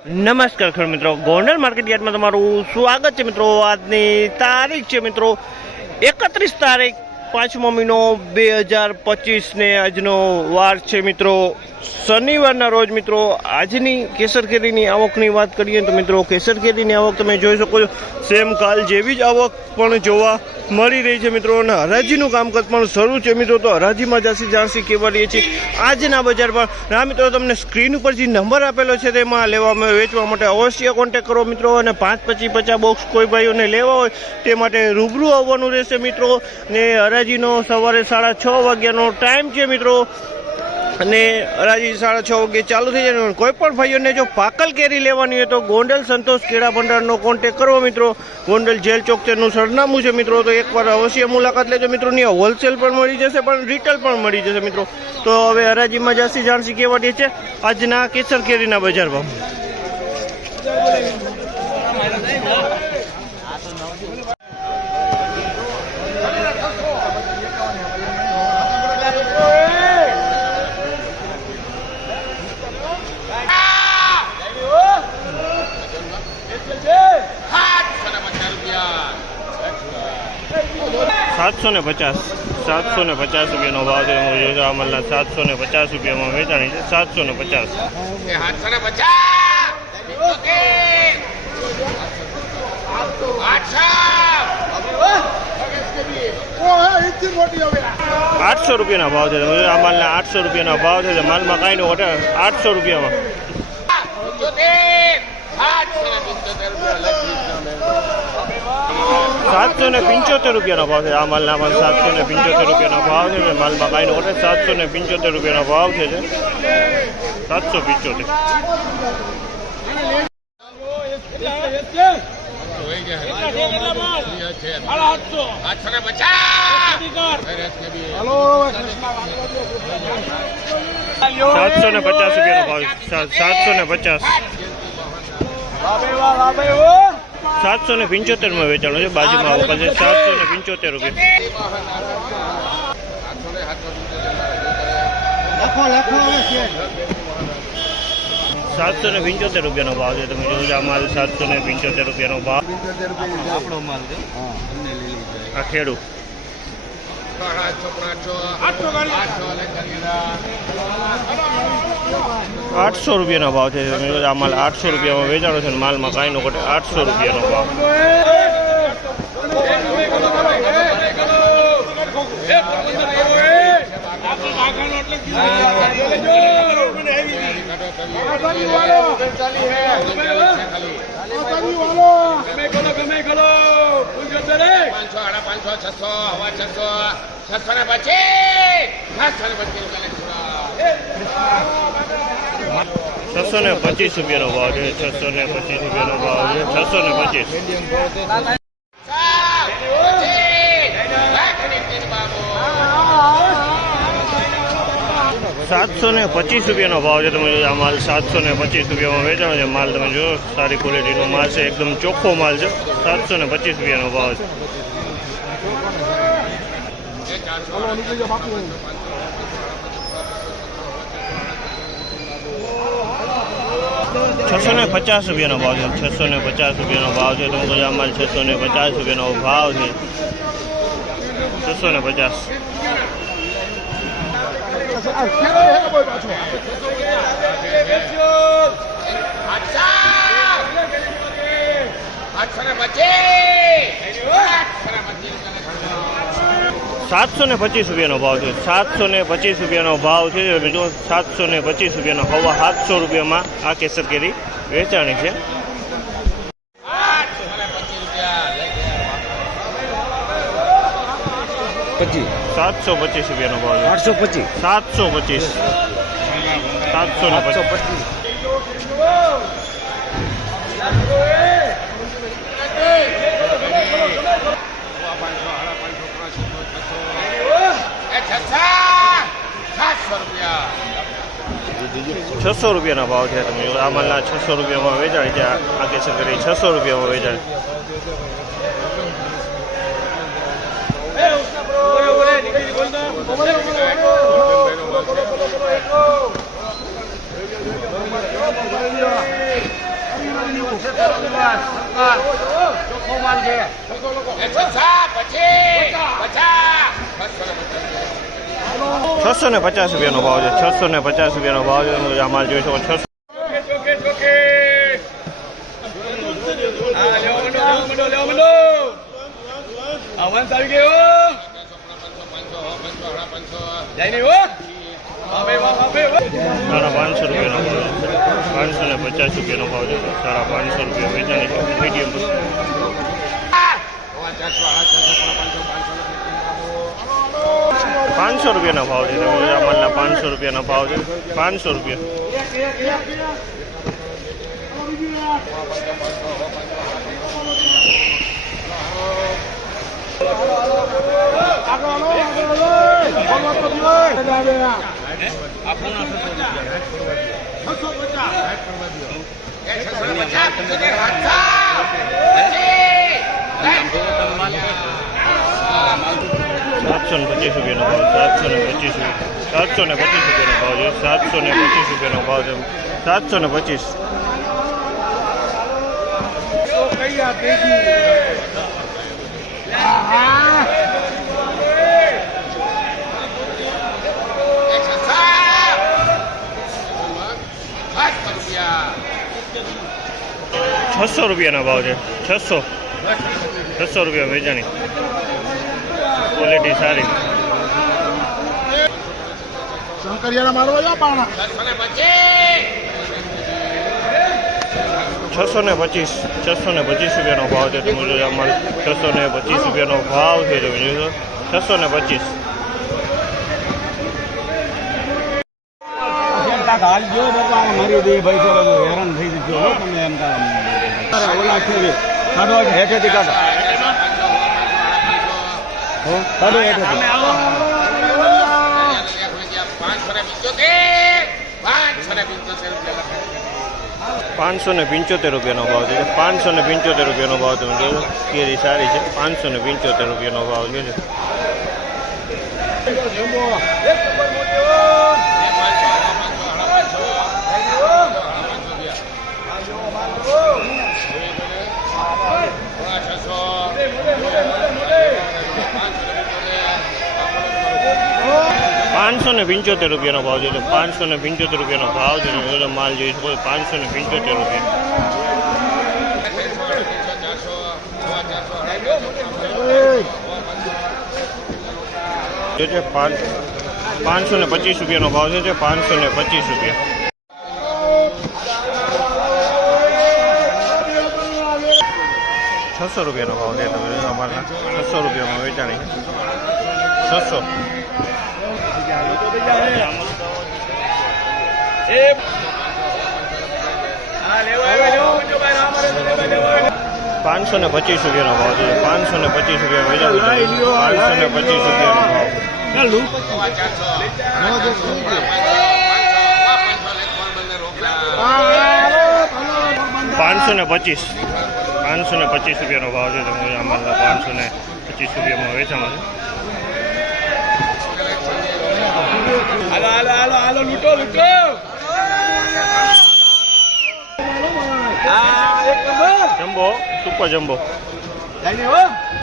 નમસ્કાર ખેડૂત મિત્રો. ગોંડલ માર્કેટ યાર્ડમાં તમારું સ્વાગત છે મિત્રો. આજની તારીખ છે મિત્રો એકત્રીસ તારીખ પાંચમો મહિનો બે હજાર પચીસને આજનો વાર છે મિત્રો. શનિવારના રોજ મિત્રો, આજની કેસર કેરીની આવકની વાત કરીએ તો મિત્રો, કેસર કેરીની આવક તમે જોઈ શકો છો. સેમ કાલ જેવી જ આવક પણ જોવા મળી રહી છે મિત્રો, અને હરાજીનું કામકાજ પણ શરૂ છે મિત્રો, તો હરાજીમાં જાસી જાણસી રહીએ છીએ. આજના બજારમાં ના મિત્રો તમને સ્ક્રીન ઉપર જે નંબર આપેલો છે તેમાં લેવામાં વેચવા માટે અવશ્ય કોન્ટેક કરો મિત્રો, અને પાંચ પચીસ પચાસ બોક્સ કોઈ ભાઈઓને લેવા હોય તે માટે રૂબરૂ આવવાનું રહેશે મિત્રો, ને હરાજીનો સવારે સાડા છ વાગ્યાનો ટાઈમ છે મિત્રો. અને હરાજી સાડા છ વાગે ચાલુ થઈ જાય કોઈ પણ ભાઈઓને જો પાકલ કેરી લેવાની હોય તો ગોંડલ સંતોષ કેળા ભંડારનો કોન્ટેક કરવો મિત્રો. ગોંડલ જેલ ચોક તેનું સરનામું છે મિત્રો. તો એકવાર અવશ્ય મુલાકાત લેજો મિત્રો. ની હોલસેલ પણ મળી જશે, પણ રિટેલ પણ મળી જશે મિત્રો. તો હવે હરાજીમાં જાસી જાણસી કેવાડી છે, આજના કેસર કેરીના બજાર ભાવ સાતસો ને પચાસ. સાતસો ને પચાસ રૂપિયાનો ભાવ છે. હું અમલના સાતસો ને પચાસ રૂપિયામાં વેચાણી છે. સાતસો ને પચાસ. આઠસો રૂપિયાના ભાવ છે આ માલના આઠસો રૂપિયાના ભાવ છે. માલમાં કાંઈ નો ઘટે. આઠસો રૂપિયામાં. આઠસો રૂપિયા સાતસો ને પંચોતેર રૂપિયાનો ભાવ છે આ માલના માલ. સાતસો ને પંચોતેર રૂપિયાનો ભાવ છે માલમાં કાંઈ ઘટે સાતસો ને પંચોતેર રૂપિયાનો ભાવ છે સાતસો પંચોતેર. સાતસો ને પચાસ રૂપિયાનો ભાવ સાતસો ને પચાસ. સાતસો ને પંચોતેરમાં વેચાણો છે બાજુમાં આવક છે સાતસો ને પંચોતેર રૂપિયા. સાતસો ને પંચોતેર રૂપિયાનો ભાવ છે તમે જોજો આ માલ સાતસો ને પંચોતેર રૂપિયાનો ભાવ. આ ખેડૂત છે. આ આઠસો આઠસો રૂપિયાનો ભાવ છે આ માલ આઠસો રૂપિયામાં વેચાણો છે માલમાં કાંઈ નો ઘટે આઠસો રૂપિયાનો ભાવ પાંચસો સાડા પાંચસો, છસો, હવા છસો છસો ને પછી છસો ને પચીસ છસો ને પચીસ રૂપિયાનો ભાવ છે છસો ને પચીસ રૂપિયાનો ભાવ છે છસો ને પચીસ. સાતસો ને પચીસ રૂપિયાનો ભાવ છે. તમે આ માલ સાતસો ને પચીસ રૂપિયામાં વેચાણો છે. માલ તમે જો સારી ક્વોલિટીનો માલ છે. એકદમ ચોખ્ખો માલ છે. સાતસો ને પચીસ રૂપિયાનો ભાવ છે. છસો ને પચાસ રૂપિયાનો ભાવ છે. છસો ને પચાસ રૂપિયાનો ભાવ છે. તમે બધા માલ છસો ને પચાસ રૂપિયાનો ભાવ છે. છસો ને પચાસ આઠસો ને પચીસ આઠસો ને પચીસ સાતસો ને પચીસ રૂપિયાનો ભાવ છે. સાતસો ને પચીસ રૂપિયાનો ભાવ છે. બીજો સાતસો ને પચીસ રૂપિયાનો હવા સાતસો રૂપિયામાં આ કેસર કેરી વેચાણી છે. પચીસ. સાતસો પચીસ રૂપિયાનો ભાવ છે. આઠસો પચીસ. સાતસો પચીસ. સાતસો ને પચીસ. છસો રૂપિયાના ભાવ છે તમે. જો આ માલના છસો રૂપિયામાં વેચાણ છે. આ કેસર કરી છસો રૂપિયામાં વેચાણી એકસો સાત પચીસ પચાસ છસો ને પચાસ છસો ને પચાસ રૂપિયાનો ભાવ છે છસો ને પચાસ રૂપિયાનો ભાવ છે તમે આ માલ જોઈ શકો છસો સાડા પાંચસો રૂપિયાનો ભાવ છે. પાંચસો ને પચાસ રૂપિયાનો ભાવ છે. સાડા પાંચસો રૂપિયા વેચાણી છે. મીડિયમ પાંચસો રૂપિયાનો ભાવ છે. અમલના પાંચસો રૂપિયાનો ભાવ છે. પાંચસો રૂપિયા. છસો પચાસ પંચોતેર સાતસો સાતસો ને પચીસ રૂપિયાનો ભાવ સાતસો ને પચીસ સાતસો ને પચીસ રૂપિયાનો ભાવ છે. સાતસો ને પચીસ રૂપિયાનો ભાવ છે. સાતસો ને પચીસ. એકસો સાત સાતસો રૂપિયા છસો રૂપિયાના ભાવ છે. છસો. છસો રૂપિયા વેચાણી. ક્વોલિટી સારી. છસો ને પચીસ. છસો ને પચીસ રૂપિયાનો ભાવ છે. તમે જોજો અમારે છસો ને પચીસ રૂપિયાનો ભાવ છે. તમે જોજો. છસો ને પચીસ. હાલ જો બાપા મારી દે ભાઈ હેરાન થઈ જજો. તમે એમ તાર ઓલા છે કાઢો હેઠેથી કાઢો. કાઢો હેઠેથી. પાંચસો ને પંચોતેર રૂપિયાનો ભાવ છે. પાંચસો ને પંચોતેર રૂપિયાનો ભાવ તમે જોજો કેરી સારી છે. પાંચસો ને પંચોતેર રૂપિયાનો ભાવ છે પાંચસો ને પંચોતેર રૂપિયાનો ભાવ છે પાંચસો ને પંચોતેર રૂપિયાનો ભાવ છે માલ જોઈએ તો પાંચસો ને પંચોતેર રૂપિયા. છે પાંચ, પાંચસો ને પચીસ રૂપિયાનો ભાવ છે પાંચસો ને પચીસ રૂપિયા. છસો રૂપિયાનો ભાવ છે તમે અમારા. છસો રૂપિયામાં વેચાણી છસો. પાંચસો ને પચીસ રૂપિયાનો ભાવ છે. પાંચસો ને પચીસ રૂપિયા પાંચસો ને પચીસ રૂપિયાનો ભાવ પાંચસો ને પચીસ. પાંચસો ને પચીસ રૂપિયાનો ભાવ છે. તમે અમારા પાંચસો ને પચીસ રૂપિયામાં વેચાણ છે. હાલો હાલો હાલો હાલો લૂંટો લૂંટો. Jumbo super jumbo. હો.